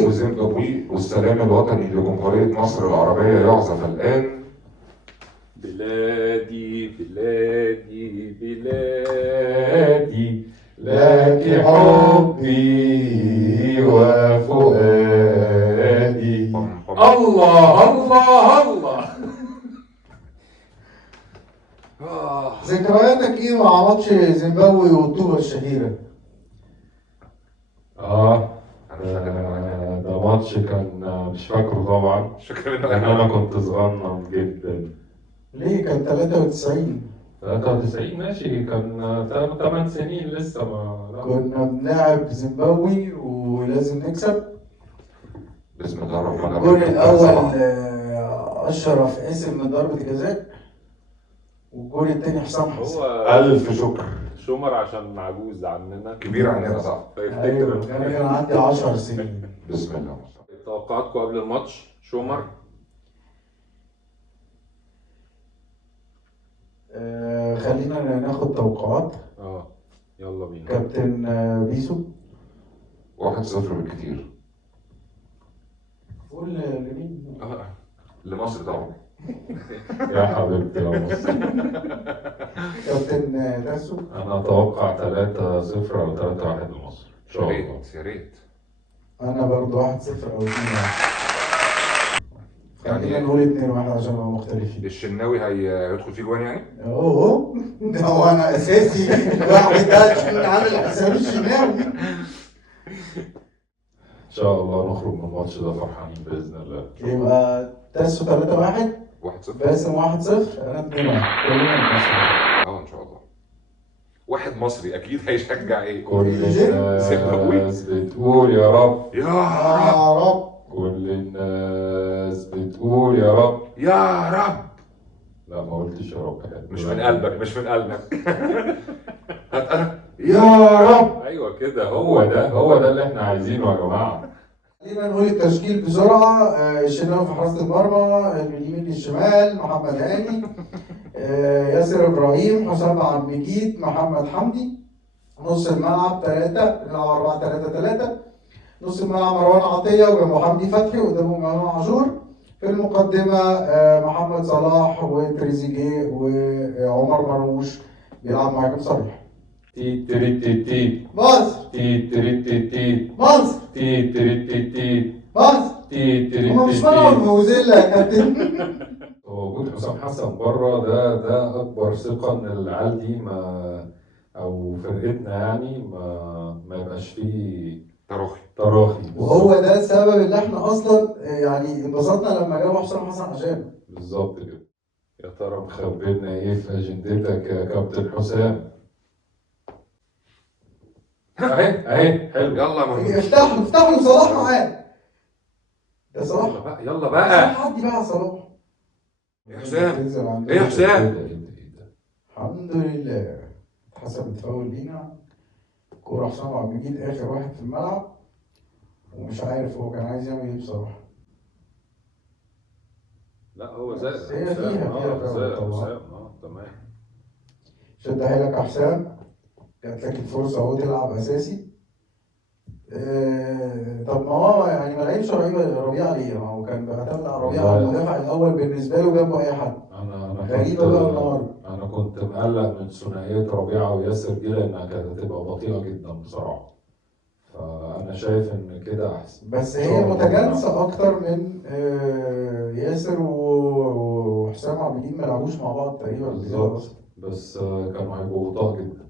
وزيمبابوي، والسلام الوطني لجمهورية مصر العربية يعزف الآن. بلادي بلادي بلادي لك حبي وفؤادي. الله الله الله. ذكرياتك ايه مع ماتش زيمبابوي والطوبة الشهيرة؟ ده ماتش كان مش فاكره طبعا، مش فاكر لان انا كنت صغنن جدا. ليه كان 93؟ 93 ماشي، كان 8 سنين لسه ما كنا بنلعب زيمبابوي ولازم نكسب. بسم الله الرحمن الرحيم. الجول الاول اشرف قاسم من ضربة جزاء، والجول الثاني حسام حسن. هو ألف شكر. شومر عشان عجوز عننا كبير عننا صح. ايوه فيفتكر. انا كان عندي 10 سنين. بسم الله. توقعاتكم قبل الماتش شومر؟ خلينا ناخد توقعات. يلا بينا. كابتن بيسو 1-0 بالكتير. قول لمين؟ لمصر طبعا. يا حبيبتي يا مصر. كابتن تاسو. انا اتوقع 3-0 او 3-1 لمصر ان شاء الله. يا ريت. انا برضو 1-0 او 2-1. خلينا يعني نقول 2-1 عشان نبقى مختلفين. الشناوي هيدخل فيه جوان يعني؟ اوه ده هو انا اساسي واحد ده عشان عامل حساب الشناوي. ان شاء الله نخرج من الماتش ده فرحانين باذن الله. يبقى تاسو 3-1، 1-0. باسم 1-0، انا 2-1. كلنا مصري. ان شاء الله. واحد مصري اكيد هيشجع ايه؟ كل الناس بتقول يا رب يا رب. يا رب. كل الناس بتقول يا رب يا رب. لا ما قلتش يا رب. مش من قلبك، مش من قلبك. يا رب. ايوه كده هو ده اللي احنا عايزينه يا جماعه. خلينا نقول التشكيل بسرعه. الشناوي في حراسه المرمى، من اليمين للشمال محمد هاني، ياسر ابراهيم، حسام عبد المجيد، محمد حمدي. نص الملعب 3 نلعب 4-3-3. نص الملعب مروان عطيه وجنبه حمدي فتحي وقدامه امام عاشور. في المقدمه محمد صلاح وتريزيجيه وعمر مرموش بيلعب مهاجم صريح. تي تري تي تي مصر. تي تري تي تي مصر. تي تري تي تي مصر. تي تري هما مش تي منعوا تي. الموزيلا يا كابتن. وجود حسام حسن بره ده اكبر ثقه ان العيال دي ما او فرقتنا يعني ما يبقاش فيه تراخي. وهو ده السبب اللي احنا اصلا يعني انبسطنا لما جابوا حسام حسن عشانه. بالظبط كده. يا ترى مخبينا ايه في اجندتك يا كابتن حسام؟ اهي حلو. يلا افتحوا له صلاح معاه. ده صلاح. يلا بقى. حد بقى صلاح. يا حسام. ايه ايه يا حسام؟ الحمد لله اتحسبت فاول لينا. كورة حسام عبد المجيد اخر واحد في الملعب، ومش عارف هو كان عايز يعمل ايه بصراحة. لا هو زي بس هي فيها فاول طبعا. تمام. شد حيلك يا حسام، جات لك الفرصة اهو تلعب اساسي. طب ما هو يعني ما لعبش ربيعة ليه؟ ما هو كان بيعتمد على ربيعة المدافع الاول بالنسبة له جنبه اي حد. انا غريبة بقى النهارده. انا كنت مقلق من ثنائيه ربيعه وياسر دي لانها كانت هتبقى بطيئه جدا بصراحه. فانا شايف ان كده احسن. بس هي متجانسة اكتر من ياسر وحسام عبد المجيد ما لعبوش مع بعض تقريبا. بالظبط. بس كانوا هيبقوا بطاء جدا،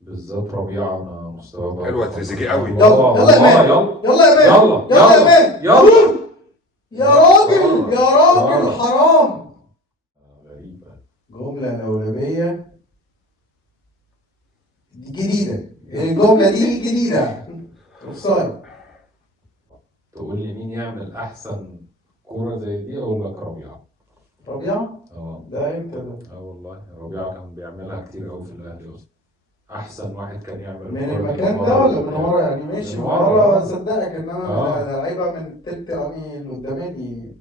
بالذات ربيعه. انا مستواه حلوه تريزيجيه قوي. يلا يا مان. يلا يا مان. يلا يا مان. يا راجل يا راجل حرام. غريبه. جملة لولبية جديدة. الجملة دي جديدة. اوفسايد. تقول لي مين يعمل احسن كوره زي دي؟ اقول لك ربيعه. ربيعة؟ ده امتى ده؟ والله ربيعه كان بيعملها كتير قوي في الاهلي اصلا. احسن واحد كان يعمل من المكان ده ولا من ورا؟ يعني ماشي من ورا صدقك، انما لعيبه من التلت يعني اللي قدامي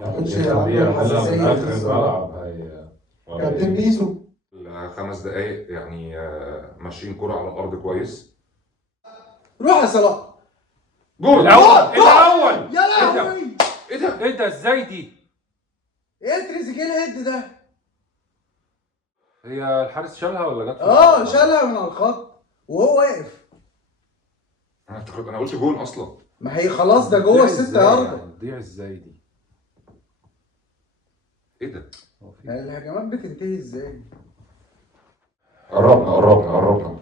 ما كنتش عنده حساسيه في الملعب. كابتن بيسو 5 دقايق يعني ماشيين كرة على الارض كويس. روح يا صلاح. جول الاول يا لهوي ايه ده ازاي دي؟ ايه تريزيجيه الهيد ده؟ هي الحارس شالها ولا جت شالها من على الخط وهو واقف. انا قلت جول اصلا. ما هي خلاص ده جوه ال6 ياردة. تضيع ازاي دي؟ ايه ده؟ يعني الهجمات بتنتهي ازاي؟ قربنا.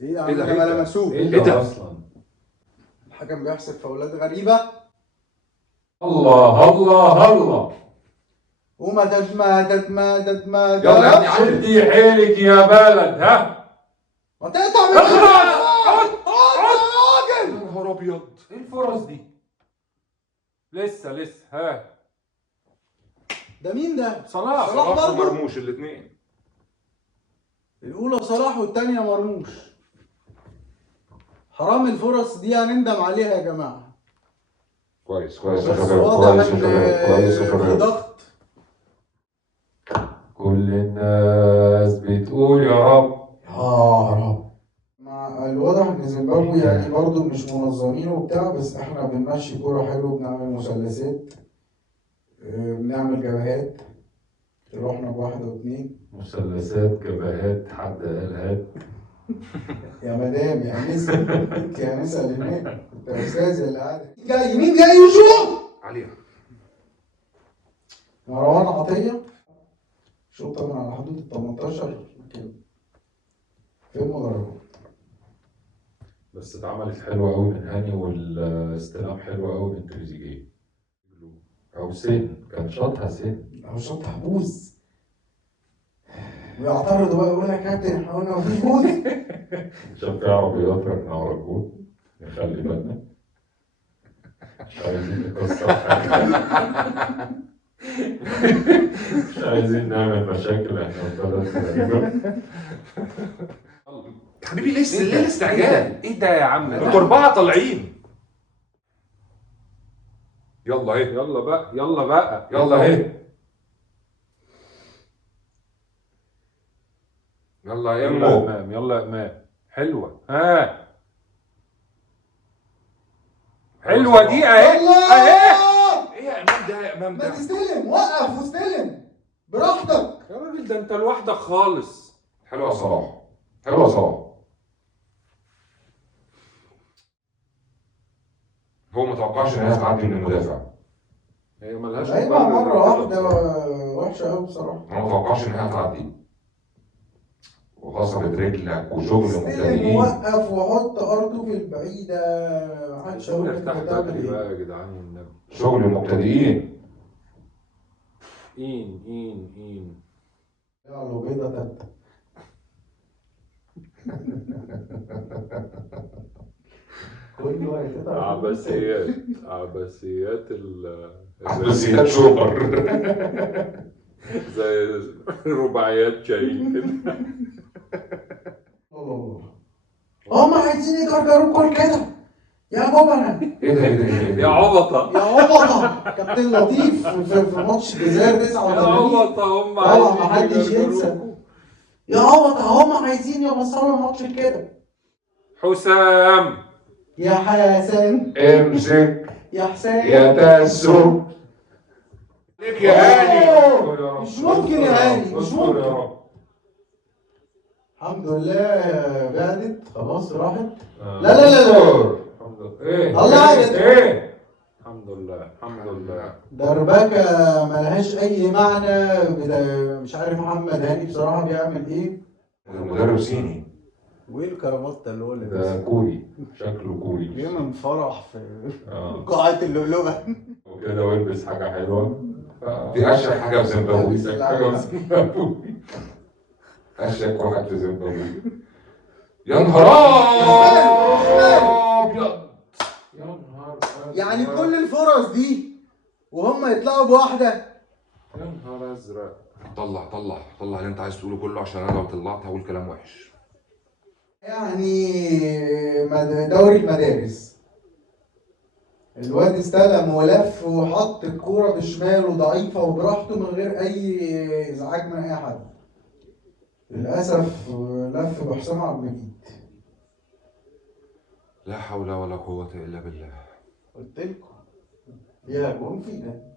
ايه يا إيه عم ده؟ ده ما لمسوه. ايه ده اصلا؟ الحكم بيحسب فاولات غريبة. الله ومدد يلا يا ابني عدل. شدي حيلك يا بلد، ها ما تقطع من اخلص. يا راجل. يا نهار ابيض. ايه الفرص دي؟ لسه ها ده مين ده؟ صلاح صلاح برضه؟ مرموش الاثنين. الأولى صلاح والتانية مرموش. حرام الفرص دي هنندم عليها يا جماعة. كويس بس يا شباب، واضح كويس يا إن شباب، كويس يا في شباب. ضغط. كل الناس بتقول يا رب. يا رب. مع الواضح ان زيمبابوي يعني برضو مش منظمين وبتاع، بس احنا بنمشي كوره حلو، بنعمل مثلثات، بنعمل جبهات، رحنا بواحده واثنين. مثلثات، جبهات، حد قال هات. يا مدام يا انسه انت يا انسه اللي هناك، انت استاذ اللي قاعد جاي. مين جاي وشوط عليها مروان عطيه، شوطه من على حدود ال 18 كده في المدرجات. بس اتعملت حلوه قوي من هاني، والاستلام حلو قوي من تريزيجيه. او سن كان شاطها سن. هو شوط حبوس. ويعترضوا بقى يقول لك يا كابتن احنا قلنا مفيش جول. عشان في عربيات راكنه ورا الجول، نخلي بالنا. مش عايزين نكسر حاجه. مش عايزين نعمل مشاكل احنا وثلاث لعيبه. حبيبي لسه ليه الاستعجال؟ ايه ده يا عم؟ انتوا 4 طالعين. يلا اهي يلا بقى يلا اهي يلا يا يلا يا امو. امام يلا يا امام. حلوه ها، حلوه دي اهي. ايه يا امام ده يا امام ما ده؟ تستلم، وقف واستلم براحتك يا راجل ده انت لوحدك خالص. حلو يا صلاح، حلو يا صلاح. هو ما توقعش ان هي تعدي من المدافع. هي ملهاش لعيبها مبرر مرة كده واحدة بصراحة. وحشة أوي بصراحة. هو ما توقعش ان هي تعدي، وغصبت رجلك وشغل استلم مبتدئين. ووقف وحط أرضه في البعيدة. محدش هيقول لك أنت افتح بتعمل بدري بقى إيه. يا جدعان والنبي. شغل مبتدئين. إين يلا بيضة تالتة. كله هيتقطع. عباسيات عباسيات شوبر. زي رباعيات شاهين كده. الله، هم عايزين يجرجروا الكل كده يا بابا. انا ايه ده؟ يا عبطة يا عبطة كابتن لطيف في ماتش الجزائر يا 89. عبطة هم طبعا عايزين محدش ينسى. يجرجروكوا. يا عبطة هم عايزين يوصلوا الماتش كده. حسام يا حسن امسك يا حسين يا تاسو. ليك يا هاني. مش ممكن يا هاني، مش استر ممكن. يا رب. الحمد لله بعدت خلاص راحت. لا لا لا لا لا. الحمد لله. ايه الله ايه الحمد لله. دربكة ملهاش أي معنى. مش عارف محمد هاني بصراحة بيعمل إيه. المدرب صيني. وإيه الكرافته اللي هو ده كوري، شكله كوري. بيعمل فرح في اه قاعة اللؤلؤة. وكده والبس حاجه حلوه. دي اشهر حاجه في زيمبابوي. حاجه بسمبابوي. اشهر واحد في زيمبابوي. يا نهار ابيض. يا نهار يعني كل الفرص دي وهم يطلعوا بواحدة. يا نهار ازرق. طلع اللي انت عايز تقوله كله، عشان انا لو طلعت هقول كلام وحش. يعني دوري المدارس. الواد استلم ولف وحط الكورة بشماله ضعيفة وبراحته من غير أي إزعاج من أي حد. للأسف لف بحسام عبد المجيد. لا حول ولا قوة إلا بالله. قلت لكم فيها جون فينا.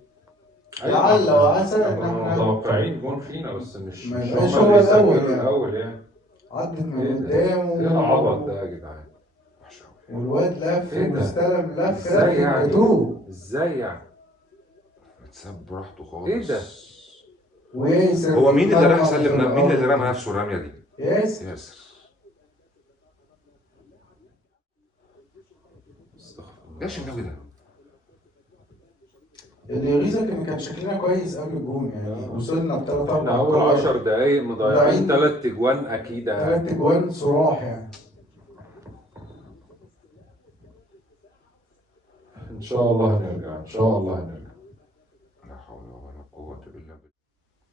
أيوة، لعل وعسى ان احنا احنا متوقعين جون فينا بس مش ما مش يبقاش هما هو اللي الأول يسجلوا يعني. الأول يعني. عدت من إيه ده؟ قدامه ايه العبط ده يا جدعان؟ وحش أوي. والواد لف إيه ده؟ واستلم لف ازاي يعني؟ الجاتوه ازاي يعني؟ اتساب براحته خالص. ايه ده؟ وياسر هو مين اللي راح بيتمرمط في سلم؟ مين اللي الأرض. رمى نفسه الرمية دي؟ ياسر. ياسر. ايش النوي ده؟ اللي يغيظك ان كان شكلنا كويس قبل الجون يعني وصلنا بثلاث احنا اربع اول 10 دقايق مضيعين مضيعين 3 اجوان اكيد يعني. 3 اجوان صراح يعني. إن شاء الله هنرجع، إن شاء الله هنرجع. لا حول ولا قوة إلا بالله.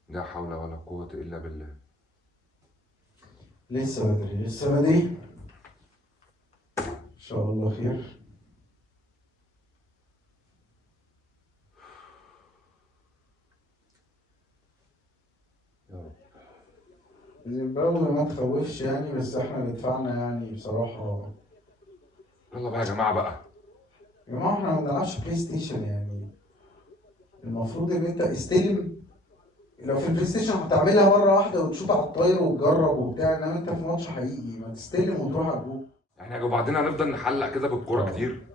لا حول ولا قوة إلا بالله. لسه بدري لسه بدري. ان شاء الله خير. يا رب. زيمبابوي ما تخوفش يعني بس احنا دفعنا يعني بصراحة. يلا بقى يا جماعة بقى. يا جماعة احنا ما بنلعبش بلاي ستيشن يعني. المفروض ان انت استلم. لو في البلاي ستيشن هتعملها مرة واحدة وتشوط على الطاير وتجرب وبتاع انما انت في ماتش حقيقي ما تستلم وتروح على الجول. احنا وبعدين هنفضل نحلق كده بالكورة كتير.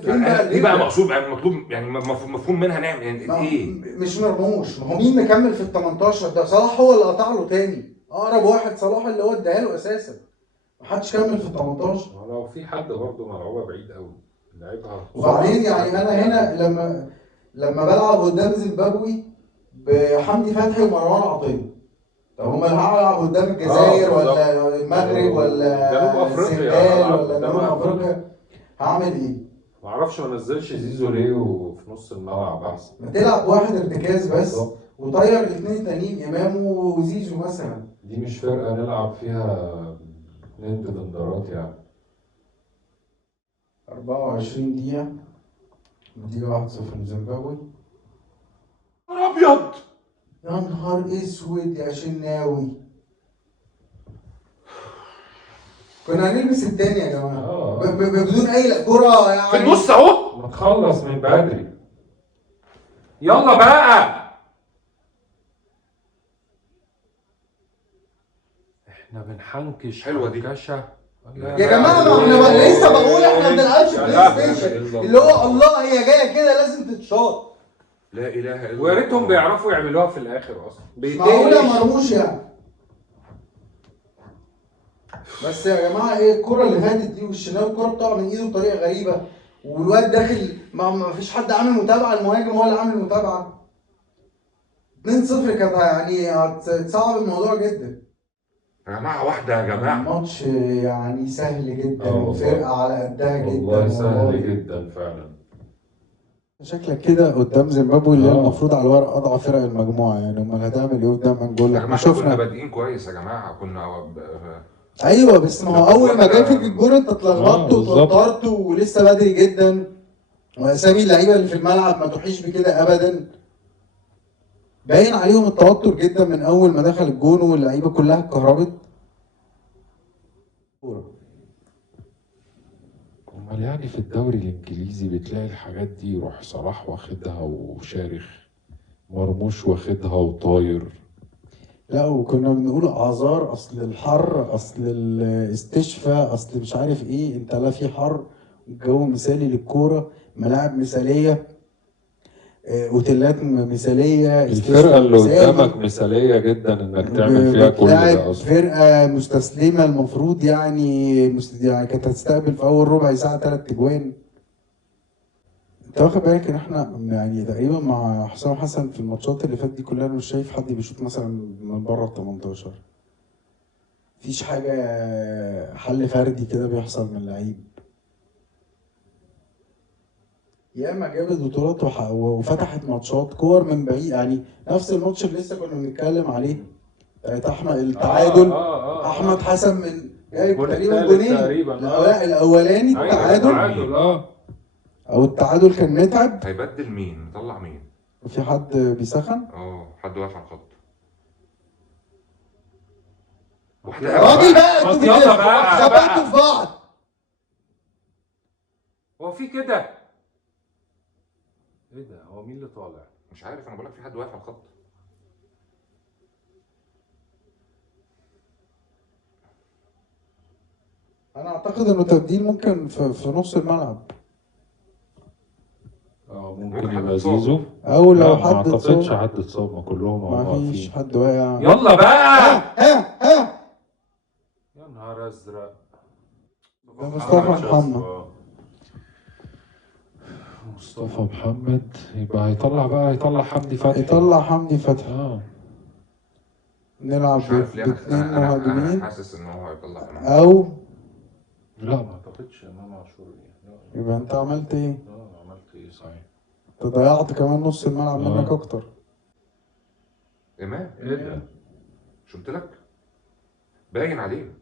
فين بقى ايه بقى مقصود يعني مطلوب يعني مفهوم منها نعمل يعني ايه؟ مش مرموش. ما هو مين مكمل في ال 18 ده؟ صلاح هو اللي قطع له تاني. اقرب واحد صلاح اللي هو اداها له اساسا. محدش كمل في ال 18. لو في حد برضه ملعوبه بعيد قوي لعبها. وبعدين يعني انا هنا لما بلعب قدام زيمبابوي بحمدي فتحي ومروان عطيه. طب هما اللي هلعب قدام الجزائر ولا المغرب ولا جنوب أفريقيا السنغال هلعب ولا قدام جنوب أفريقيا. افريقيا هعمل ايه؟ معرفش ما نزلش زيزو ليه وفي نص الملعب احسن. ما تلعب واحد ارتكاز بس بالظبط. وطير الاثنين التانيين امام وزيزو مثلا. دي مش فرقة نلعب فيها ند دندرات يعني. 24 دقيقة نتيجة 1-0 لزيمبابوي. نهار ابيض. يا نهار اسود يا شناوي. كنا هنلبس التاني يا جماعة بدون اي كرة يعني. في النص اهو. ما تخلص من بدري. يلا بقى. احنا بنحنكش حلوة دي. حنكشة. يا جماعة ما احنا لسه بقول احنا ما بنلعبش بلاي ستيشن اللي هو الله هي جاية كده لازم تتشاط. لا اله الا الله. ويا ريتهم بيعرفوا يعملوها في الاخر اصلا. معقولة مرموش يعني. بس يا جماعة ايه الكرة اللي فاتت دي والشناوي الكرة بتقع من ايده بطريقة غريبة والواد داخل ما فيش حد عامل متابعة. المهاجم هو اللي عامل متابعة. 2-0 كانت يعني هتصعب الموضوع جدا. يا جماعة واحدة يا جماعة. الماتش يعني سهل جدا وفرقة على قدها جدا. والله سهل جدا فعلا. شكلك كده قدام زيمبابوي اللي المفروض على الورق اضعف فرق المجموعة يعني. امال هتعمل ايه قدام انجولا؟ يا احنا جماعة كنا شفنا بادئين كويس يا جماعة ايوه بس ما هو اول ما جاي فيك الجول انت اتلخبطت واتوترت ولسه بدري جدا. واسامي اللعيبه اللي في الملعب ما تحيش بكده ابدا. باين عليهم التوتر جدا من اول ما دخل الجون واللعيبه كلها اتكهربت. امال يعني في الدوري الانجليزي بتلاقي الحاجات دي يروح صلاح واخدها وشارخ، مرموش واخدها وطاير. لا وكنا بنقول اعذار اصل الحر اصل الاستشفاء اصل مش عارف ايه. انت لا في حر الجو مثالي للكوره ملاعب مثاليه اوتيلات مثاليه. الفرقة اللي قدامك مثالية جدا انك تعمل فيها كل ده اصلا. فرقة مستسلمة المفروض يعني كانت هتستقبل في اول ربع ساعة 3 اجوان. انت واخد بالك ان احنا يعني تقريبا مع حسام حسن في الماتشات اللي فاتت دي كلها انا مش شايف حد بيشوط مثلا من بره ال 18. مفيش حاجة حل فردي كده بيحصل من لعيب. ياما جابت بطولات وفتحت ماتشات كور من بعيد يعني. نفس الماتش اللي لسه كنا بنتكلم عليه احمد التعادل. احمد حسن من جايب تقريبا جونين. الاولاني التعادل او التعادل كان متعب. هيبدل مين؟ طلع مين؟ في حد بيسخن؟ حد واقف على الخط. يا راجل بقى بس انتوا يلا بقى. خبطتوا في بعض. هو في كده؟ ايه ده؟ هو مين اللي طالع؟ مش عارف، انا بقول لك في حد واقف على الخط. انا اعتقد انه تبديل ممكن في نص الملعب، ممكن يبقى زيزو، او لو ما حد اعتقدش اتصاب. حد اتصاب، ما كلهم ما فيش واقفين. حد واقع. يلا بقى. ها يا نهار ازرق. ده مصطفى محمد. مصطفى محمد يبقى هيطلع حمدي فتحي. يطلع حمدي فتحي. نلعب مش عارف ليه باثنين انا مهاجمين حاسس ان هو هيطلع امام. او لا ما اعتقدش امام عاشور. يبقى انت عملت ايه؟ عملت ايه صحيح؟ انت ضيعت كمان نص الملعب منك اكتر. امام ايه ده؟ مش قلت لك باين عليه.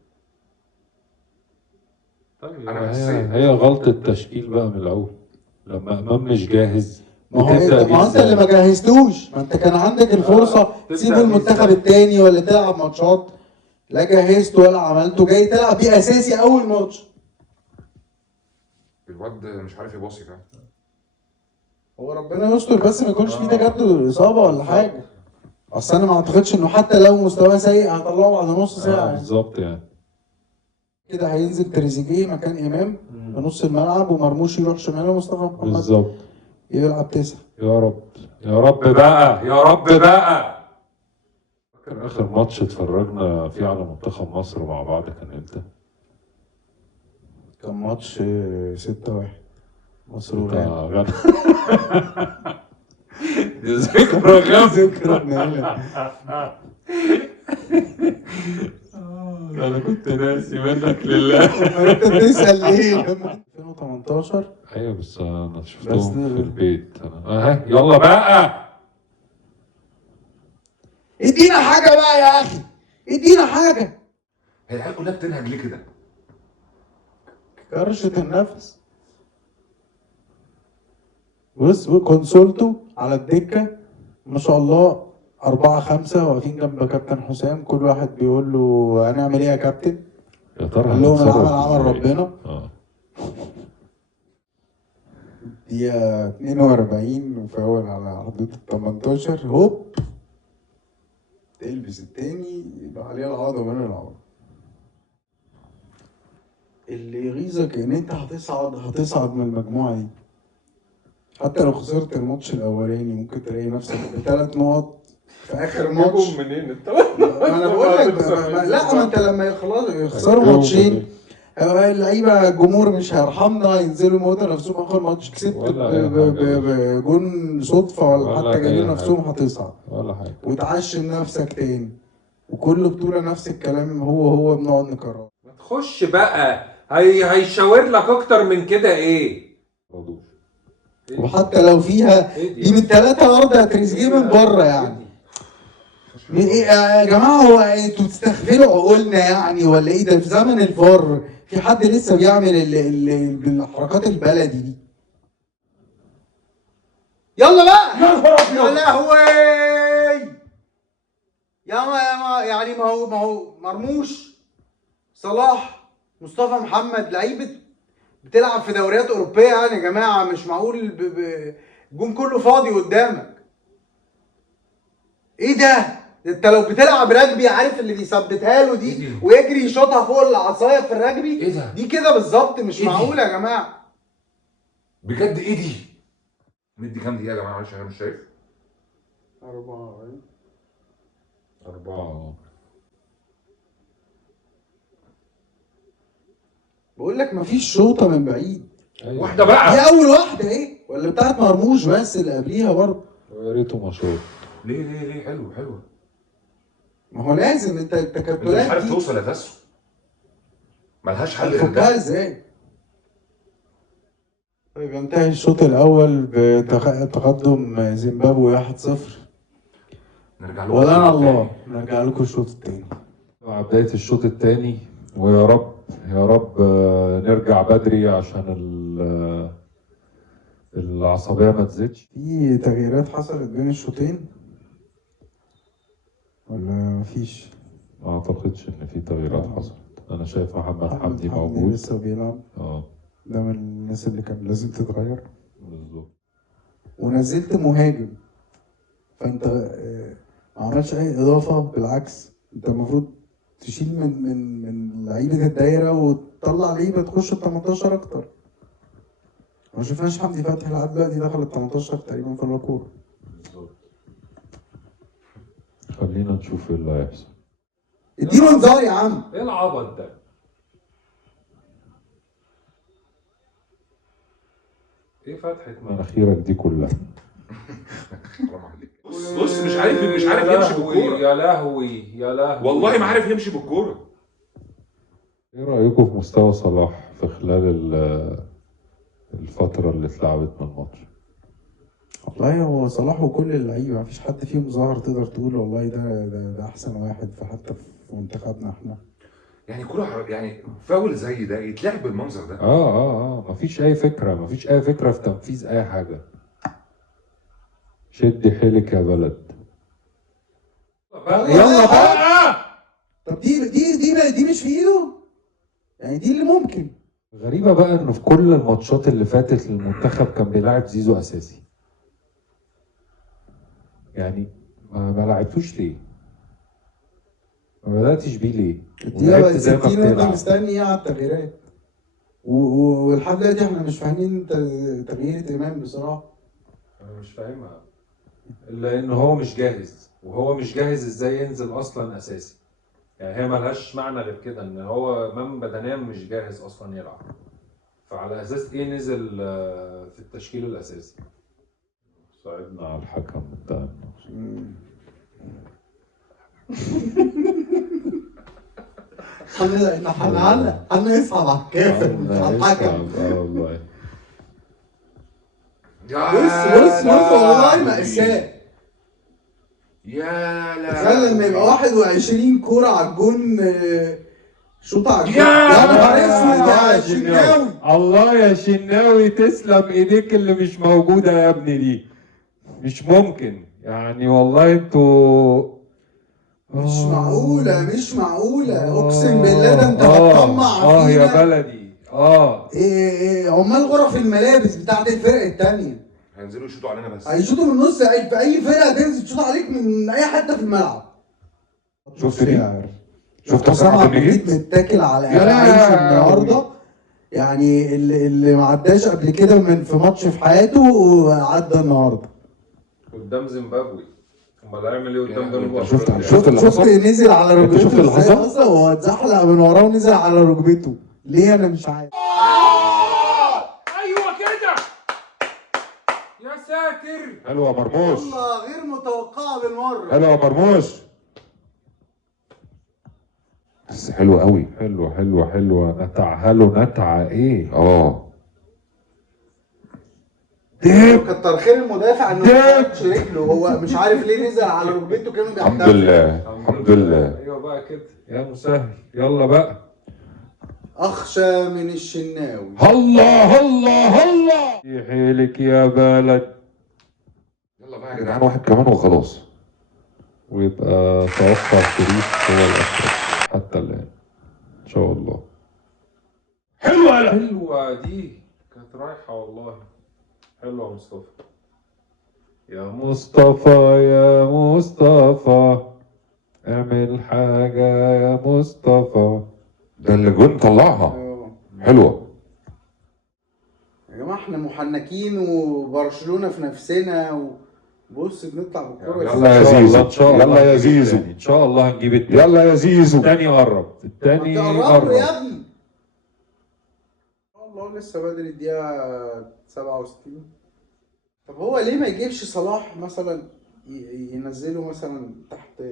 طيب أنا حسيت. هي غلطة تشكيل بقى من الاول، لما امام مش جاهز. ما هو انت اللي ما جهزتوش، ما انت كان عندك الفرصه تسيبه المنتخب التاني ولا تلعب ماتشات. لا جهزت ولا عملته، جاي تلعب بيه اساسي اول ماتش. الواد مش عارف يباصي فعلا. هو ربنا يستر بس ما يكونش فيه تجدد اصابه ولا حاجه. اصل انا ما اعتقدش انه حتى لو مستواه سيء هطلعه بعد نص ساعه. بالظبط يعني. كده هينزل تريزيجيه مكان امام في نص الملعب، ومرموش يروح شمال، ومصطفى محمد بالظبط يلعب 9. يا رب يا رب بقى، يا رب بقى. فاكر اخر ماتش اتفرجنا فيه على منتخب مصر مع بعض كان امتى؟ كان ماتش 6-1 مصر وغانا. دي ذكرى ذكرى نايلة. انا كنت ناسي منك لله. انت بتسأل ليه؟ 2018. ايوه بس انا شفتهم في البيت. يلا بقى. ادينا حاجة بقى يا اخي، ادينا حاجة. هي العيال كلها بتنهج ليه كده؟ كرشة النفس. بص كونسولتو على الدكة ما شاء الله 4-5 واقفين جنب كابتن حسام، كل واحد بيقول له هنعمل ايه يا كابتن؟ يا ترى قال لهم العمل عمل ربنا. دقيقة 42 وفاول على حدود ال 18 هوب تلبس التاني يبقى عليه العوض ومن العوض. اللي يغيظك ان انت هتصعد من المجموعة دي. حتى لو خسرت الماتش الاولاني ممكن تلاقي نفسك ب3 نقط في اخر ماتش. منين انت؟ ما انا بقول لك لا، ما انت لما خلاص يخسروا ماتشين اللعيبه الجمهور مش هيرحمنا، ينزلوا يموتوا نفسهم اخر ماتش. كسبت بجون صدفه ولا حتى جايين نفسهم هتصعد ولا حاجه، وتعشم نفسك تاني. وكل بطوله نفس الكلام هو بنقعد نكرره. ما تخش بقى، هيشاور لك اكتر من كده ايه؟ وحتى لو فيها دي من 3 واخده تريزيجيه من بره يعني. يا جماعه هو انتوا بتستغفلوا عقولنا يعني ولا ايه؟ ده في زمن الفار في حد لسه بيعمل الحركات البلدي دي؟ يلا بقى يا لهوي يا يعني ما هو مرموش، صلاح، مصطفى محمد، لعيبه بتلعب في دوريات اوروبيه يعني يا جماعه. مش معقول الجون كله فاضي قدامك. ايه ده؟ انت لو بتلعب رجبي عارف اللي بيثبتها له دي ويجري يشوطها فوق العصايه في الرجبي؟ ايه ده؟ دي كده بالظبط. مش معقول يا جماعه بجد. ايه دي؟ ندي كام دقيقه يا جماعه عشان انا مش شايف. 4. بقول لك مفيش شوطه من بعيد. واحده بقى. دي اول واحده ايه؟ ولا بتاعت مرموش بس اللي قبليها برضه؟ يا ريته مشهور. ليه حلوه. ما هو لازم انت انت التكتلات مش عارف دي توصل يا تاسو. ملهاش حل غير تفكها ده. ازاي؟ طيب ينتهي الشوط الاول بتقدم زيمبابوي 1-0. نرجع له ولا الله نرجع لكم الشوط الثاني مع بداية الشوط الثاني، ويا رب يا رب نرجع بدري عشان العصبية ما تزيدش. في تغييرات حصلت بين الشوطين ولا مفيش؟ ما اعتقدش ان في تغييرات حصلت. انا شايف محمد حمدي حمدي موجود. لسه بيلعب، ده من الناس اللي كان لازم تتغير. بالظبط. ونزلت مهاجم، فانت ما عملش اي اضافه، بالعكس انت المفروض تشيل من لعيبه الدايره وتطلع لعيبه تخش ال 18 اكتر. ما شفناش حمدي فتحي لحد دلوقتي دخل ال 18 تقريبا في الكوره. خلينا نشوف ايه اللي هيحصل. اديله انذار يا عم. ايه العبط ده؟ ايه فتحة مناخيرك دي كلها؟ بص مش عارف يمشي بالكوره. يا لهوي يا لهوي، والله ما عارف يمشي بالكوره. ايه رأيكم في مستوى صلاح في خلال الفترة اللي اتلعبت من الماتش؟ والله هو صلاح وكل اللعيبه مفيش حد فيهم ظهر تقدر تقول والله ده احسن واحد حتى في منتخبنا احنا. يعني كوره، يعني فاول زي ده يتلعب بالمنظر ده؟ مفيش اي فكرة في تنفيذ اي حاجة. شد حيلك يا بلد. يلا بقى. طب دي مش في ايده، يعني دي اللي ممكن. غريبة بقى انه في كل الماتشات اللي فاتت للمنتخب كان بيلاعب زيزو اساسي. يعني ما لعبتوش ليه؟ ما بدأتش بيه ليه؟ الدقيقة بقت زي ما 60 وانت بتلعب. مستني ايه على التغييرات؟ ولحد دلوقتي احنا مش فاهمين تغيير امام بصراحة. انا مش فاهمها، الا ان هو مش جاهز، وهو مش جاهز ازاي ينزل اصلا اساسي؟ يعني هي ملهاش معنى غير كده، ان هو امام بدنيا مش جاهز اصلا يلعب، فعلى اساس ايه نزل في التشكيل الاساسي؟ صعبنا على الحكم بتاعنا. هنصعب على الكافر مش على الحكم. والله. بص والله مأساة. يا لا، تخيل لما يبقى 21 كورة على الجون، شوط على الجون. يا نهار اسود يا شناوي. الله يا شناوي، تسلم ايديك اللي مش موجودة يا ابني دي. مش ممكن يعني، والله انتوا مش معقولة اقسم بالله، ده انت هتطمع فينا. يا بلدي. ايه عمال غرف الملابس بتاعت الفرقة التانية هينزلوا يشوطوا علينا بس. هيشوطوا من النص، في اي فرقة تنزل تشوط عليك من اي حتة في الملعب. شفت دي؟ شفت حسام حسام عبد عبد المجيد المجيد؟ متاكل على عيش النهارده، يعني اللي ما عداش قبل كده في ماتش في حياته عدى النهارده قدام زيمبابوي. امال هيعمل ايه قدام جنوب شفت افريقيا؟ شفت نزل على ركبته شفت اللي ازاي حصل؟ اصلا، وهو اتزحلق من وراه ونزل على ركبته ليه انا مش عارف. ايوه كده يا ساتر. حلوة يا مرموش. والله غير متوقعه بالمره. حلوة يا مرموش. بس حلو قوي. حلوة نتعها له نتعة ايه؟ كتر خير المدافع انه ما حطش رجله، هو مش عارف ليه نزل على ركبته كانوا الحمد بيحتفل. لله. ايوه بقى كده يا مسهل. يلا بقى. اخشى من الشناوي. الله في حيلك يا بلد. يلا بقى يا جدعان، واحد كمان وخلاص. ويبقى توقع شريف هو الأقرب حتى الآن إن شاء الله. حلوه دي كانت رايحه والله. حلوه يا مصطفى. يا مصطفى اعمل حاجة يا مصطفى. ده اللي جون طلعها حلوه. يا جماعه احنا محنكين وبرشلونه في نفسنا، وبص بنطلع بالكوره. يلا يا زيزو. إن شاء الله يلا يا هنجيب زيزو. التاني. إن شاء الله هنجيب التاني. يلا يا زيزو. التاني قرب. التاني قرب يا ابني. الله لسه بدري، الدقيقة 67. طب هو ليه ما يجيبش صلاح مثلا، ينزله مثلا تحت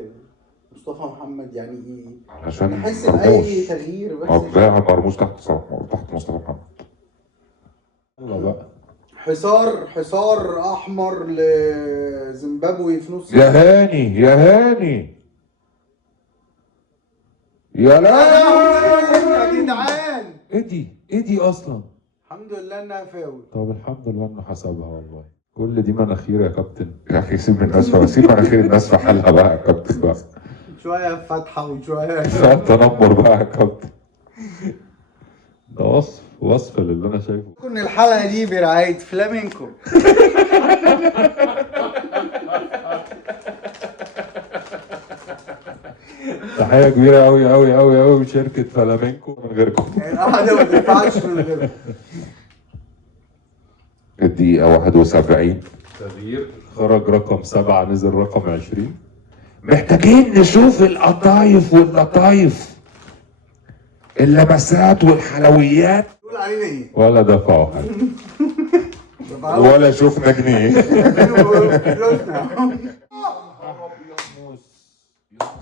مصطفى محمد، يعني عشان نحس بأي تغيير بس. ضيع مرموش تحت مصطفى محمد. يلا بقى. حصار احمر لزيمبابوي في نص. يا هاني يا لا يا جدعان، ايه دي اصلا؟ الحمد لله انها فاول. طب الحمد لله انه حسبها والله. كل دي مناخير يا كابتن. يا اخي سيب الناس سيب مناخير الناس في حالها بقى يا كابتن بقى. شويه فتحه وشويه لا تنمر بقى يا كابتن. ده وصف للي انا شايفه. كن الحلقه دي برعايه فلامينكو. تحية كبيرة أوي أوي أوي أوي لشركة فلامينكو، من غيركم. القعده ما تنفعش من غيرها. الدقيقة 71. تغيير، خرج رقم 7 نزل رقم 20. محتاجين نشوف القطايف واللطايف، اللمسات والحلويات. تقول علينا ايه؟ ولا دفعوا حاجة ولا شفنا جنيه.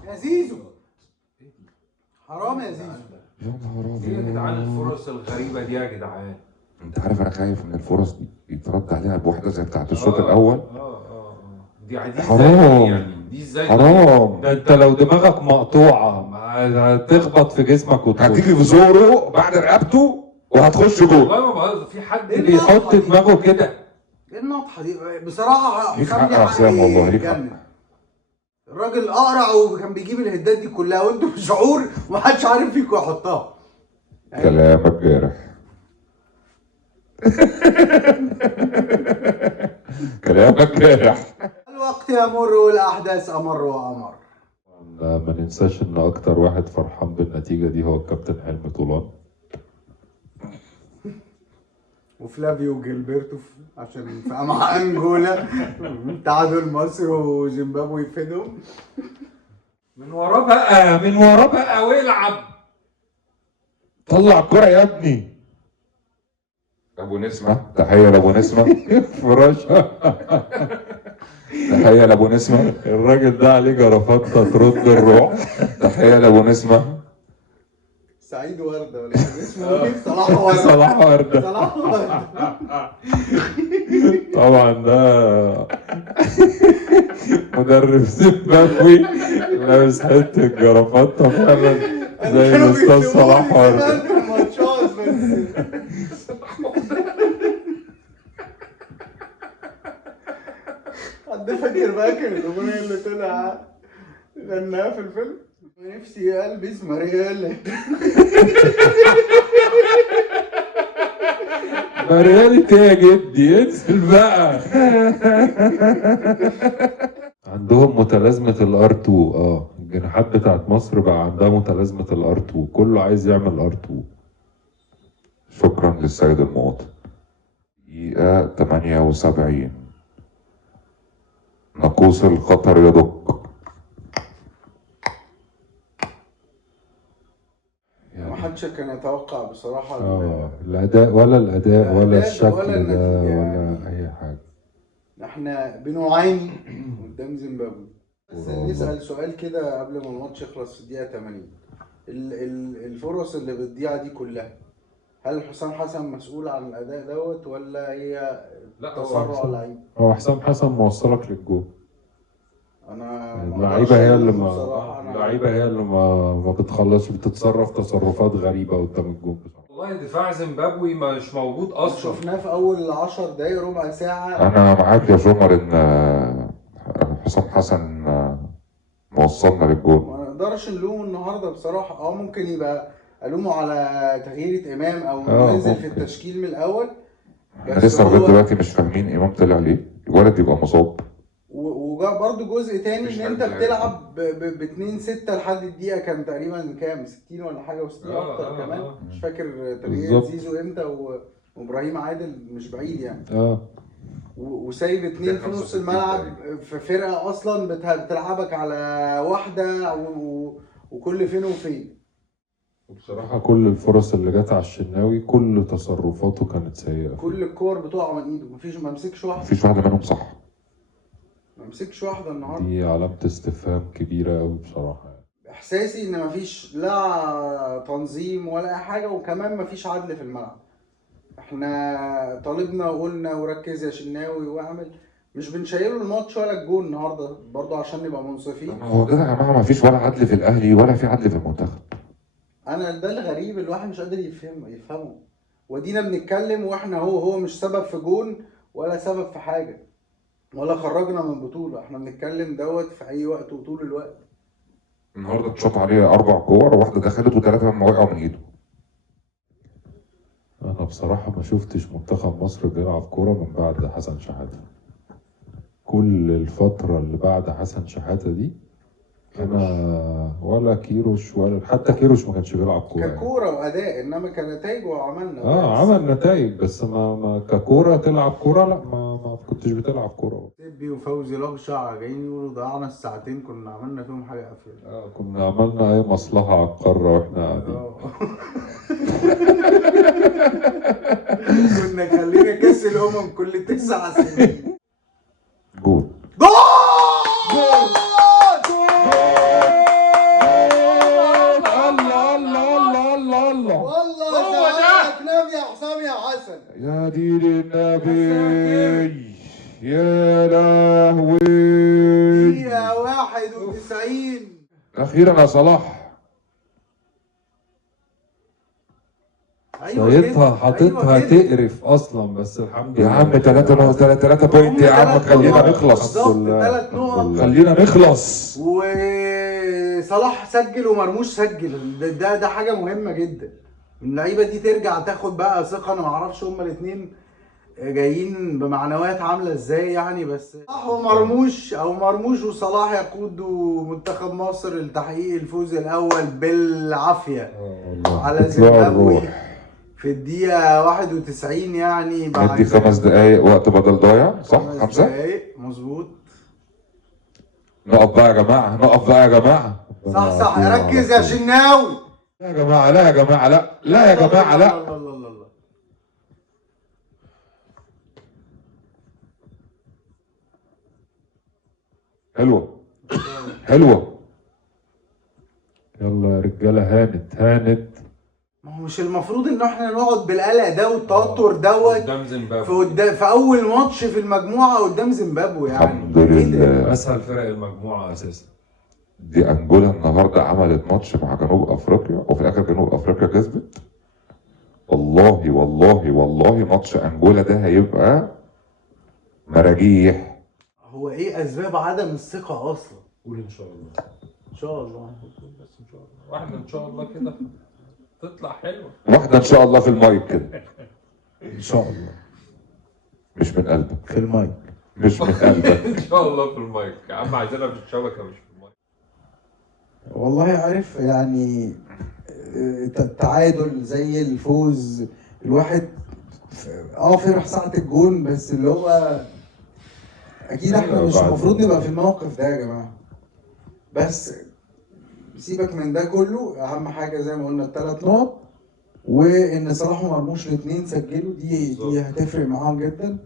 يا زيزو حرام يا زيزو. يا نهار ايه يا جدعان أبيض. الفرص الغريبه دي يا جدعان؟ انت عارف انا خايف من الفرص دي يترد عليها بواحده زي بتاعت الشوط الاول. دي حرام. يعني دي ازاي؟ حرام. ده انت لو دماغك مقطوعة هتخبط في جسمك وتخش. هتيجي في زوره بعد رقبته وهتخش جول. والله ما بهزر، في حد بيحط دماغه كده. ايه النطحه دي بصراحه؟ ليك حسام حق ليه يا حسام والله، ليك يتجنن. الراجل اقرع وكان بيجيب الهدات دي كلها وانتوا بشعور ومحدش عارف فيكم يحطها. كلامك جارح. كلامك جارح. الوقت يمر والاحداث امر وامر. ما ننساش ان اكتر واحد فرحان بالنتيجة دي هو الكابتن حلمي طولان. وفلافيو جيلبرتو عشان مع انجولا تعادل مصر وزيمبابوي فيدهم. من وراه بقى، من وراه بقى والعب. طلع الكرة يا ابني. ابو نسمة، تحية لابو نسمة. فراشة. تحية لابو نسمة. الراجل ده عليه جرافات ترد الروح. تحية لابو نسمة. سعيد وردة ولا اسمه ايه؟ صلاح وردة. صلاح وردة. صلاح وردة. طبعا ده مدرب زيمبابوي لابس حته جرافطه فعلا زي الاستاذ صلاح وردة. حد فاكر بقى كان الاغنيه اللي طلع غناها في الفيلم؟ نفسي البس ماريالا. مريالة ايه يا جدي؟ انزل بقى. عندهم متلازمة الار 2. الجناحات بتاعت مصر بقى عندها متلازمة الار 2، كله عايز يعمل ار 2. شكرا للسيد المواطن. دقيقة 78. ناقوس الخطر يدق. محدش كان يتوقع بصراحة الأداء ولا الأداء الشكل ولا ده النتيجة ولا يعني. أي حاجة. احنا بنعاني قدام زيمبابوي. بس والله. نسأل سؤال كده قبل ما الماتش يخلص في الدقيقة 80. الفرص اللي بتضيع دي كلها، هل حسام حسن مسؤول عن الأداء دوت ولا هي تسرع لعيب؟ هو حسام حسن موصلك للجول. أنا اللعيبة هي اللي بصراحة ما بتخلصش، بتتصرف تصرفات غريبة قدام الجول بصراحة. والله دفاع زيمبابوي مش موجود اصلا. شفناه في أول 10 دقايق ربع ساعة. أنا معاك يا جمر إن حسام حسن موصلنا للجول. ما نقدرش نلومه النهارده بصراحة. ممكن يبقى ألومه على تغيير إمام أو إنه ينزل في ممكن. التشكيل من الأول. احنا لسه لغاية دلوقتي مش فاهمين إمام طلع ليه؟ الولد يبقى مصاب. وجا برضه جزء تاني مش ان انت فاهم بتلعب ب 2-6 لحد الدقيقه كان تقريبا كام 60 ولا حاجه و60 اكتر كمان. مش فاكر تغيير بالظبط. زيزو امتى وابراهيم عادل مش بعيد يعني. اه وسايب اتنين في نص الملعب في فرقه اصلا بتلعبك على واحده وكل فين وفين. وبصراحة كل الفرص اللي جت على الشناوي كل تصرفاته كانت سيئة. كل الكور بتقع من ايده، ما مسكش واحده. مفيش واحدة منهم صح. ما مسكش واحده النهارده. دي علامة استفهام كبيرة أوي بصراحة. احساسي ان مفيش لا تنظيم ولا اي حاجه، وكمان مفيش عدل في الملعب. احنا طالبنا وقلنا وركز يا شناوي واعمل، مش بنشيله الماتش ولا الجول النهارده برضه عشان نبقى منصفين. هو كده يا جماعة مفيش ولا عدل في الأهلي ولا في عدل في المنتخب. انا ده الغريب الواحد مش قادر يفهمه. ودينا بنتكلم واحنا هو مش سبب في جون ولا سبب في حاجه ولا خرجنا من بطوله. احنا بنتكلم دوت في اي وقت وطول الوقت. النهارده اتشاط عليه 4 كور، واحده دخلت و3 لما وقعوا من ايده. انا بصراحة ما شفتش منتخب مصر بيلعب كورة من بعد حسن شحاتة. كل الفترة اللي بعد حسن شحاتة دي انا ولا كيروش ولا حتى كيروش ما كانش بيلعب كورة يعني. ككوره واداء، انما كنتائج وعملنا عمل نتائج بس ما ككورة تلعب كورة، لا ما كنتش بتلعب كورة. سيبي وفوزي لغشع جايين يقولوا ضيعنا الساعتين كنا عملنا فيهم حاجه قافله. كنا عملنا اي مصلحة على القارة واحنا قاعدين. كنا خلينا كاس الامم كل 9 سنين. جول والله زعلك نبي يا حسام يا حسن. يا دين النبي، يا لهوي. دقيقة 91. اخيرا يا صلاح. شايطها حاططها تقرف اصلا، بس الحمد لله. يا عم 3 بوينت يا عم، خلينا نخلص. بالظبط 3 نقط. خلينا نخلص. وصلاح سجل ومرموش سجل، ده حاجه مهمه جدا. اللعيبه دي ترجع تاخد بقى ثقه. انا ما اعرفش هما الاثنين جايين بمعنويات عامله ازاي يعني، بس صلاح ومرموش او مرموش وصلاح يقودوا منتخب مصر لتحقيق الفوز الاول بالعافيه على زيمبابوي في الدقيقه 91 يعني. بعد ندي 5 دقايق وقت بدل ضايع، صح؟ 5 دقايق مظبوط. نقف بقى يا جماعه، نقف بقى يا جماعه. صح ركز يا شناوي. لا يا جماعه، لا يا جماعه، لا يا جماعه، لا. الله. حلوه. يلا يا رجاله، هانت. ما هو مش المفروض ان احنا نقعد بالقلق ده والتوتر دوت قدام زيمبابوي في اول ماتش في المجموعه قدام زيمبابوي يعني. الحمد لله. اسهل فرق المجموعه اساسا. دي انجولا النهارده عملت ماتش مع جنوب افريقيا، وفي الاخر جنوب افريقيا كسبت. والله ماتش انجولا ده هيبقى مراجيح. هو ايه اسباب عدم الثقه اصلا؟ قول ان شاء الله. ان شاء الله. بس ان شاء الله واحده ان شاء الله كده تطلع حلوه. واحده ان شاء الله في المايك كده. ان شاء الله مش من قلبك. في المايك. مش من قلبك. ان شاء الله في المايك يا عم، عايزينها في الشبكه مش في المايك. والله عارف يعني تعادل زي الفوز. الواحد فرح ساعة الجون، بس اللي هو اكيد احنا مش المفروض نبقى في الموقف ده يا جماعة. بس سيبك من ده كله، اهم حاجة زي ما قلنا ال3 نقط، وان صلاح ومرموش الاثنين سجلوا. دي هتفرق معاهم جدا.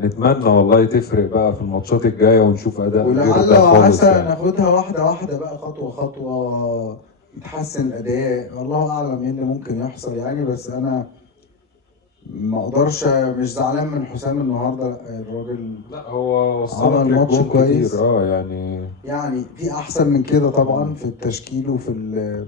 نتمنى والله تفرق بقى في الماتشات الجايه ونشوف اداء ولعل وعسى ناخدها واحده واحده بقى، خطوه يتحسن الاداء. والله اعلم ايه اللي ممكن يحصل يعني. بس انا ما اقدرش مش زعلان من حسام النهارده. لا الراجل لا هو عمل ماتش كويس كتير. يعني في احسن من كده طبعا في التشكيل وفي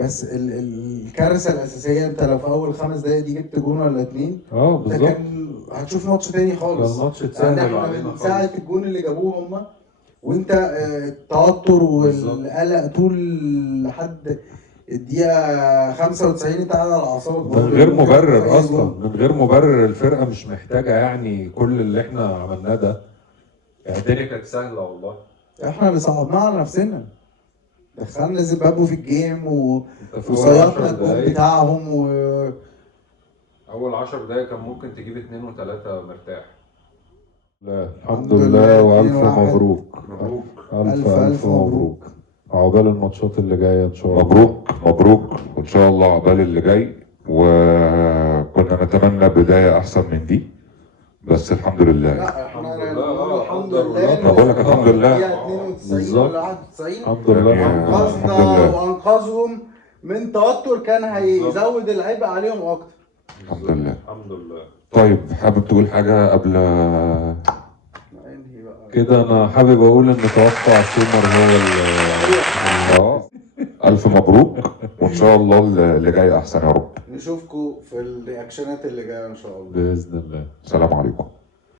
بس الكارثه الاساسيه، انت لو في اول 5 دقايق دي جبت جون ولا 2 بالظبط، ده كان هتشوف ماتش تاني خالص. كان ماتش اتسهل يعني علينا احنا من خالص. ساعه الجون اللي جابوه هم، وانت التوتر والقلق طول لحد الدقيقه 95 انت قاعد على اعصابك. من غير مبرر اصلا، من غير مبرر. الفرقه مش محتاجه يعني كل اللي احنا عملناه ده. يعني الدنيا كانت سهله والله. احنا اللي صعبناها على نفسنا. دخلنا زيمبابوي في الجيم في وصيطنا الجون بتاعهم اول 10 دقايق كان ممكن تجيب 2 و3 مرتاح. لا الحمد لله، والف 2-1. مبروك. الف مبروك. عقبال الماتشات اللي جايه ان شاء الله. مبروك وان شاء الله عقبال اللي جاي. وكنا نتمنى بدايه احسن من دي، بس الحمد لله. لا احنا الحمد الحمد لله. لله. أنا بقول لك الحمد لله. 92 ولا 91 الحمد لله. انقذنا وانقذهم من توتر كان هيزود العبء عليهم اكتر. الحمد لله. الحمد لله. طيب حابب تقول حاجه قبل كده؟ انا حابب اقول ان توقع سومر هو الف مبروك، وان شاء الله اللي جاي احسن يا رب. نشوفكم في الرياكشنات اللي جايه ان شاء الله باذن الله. سلام عليكم.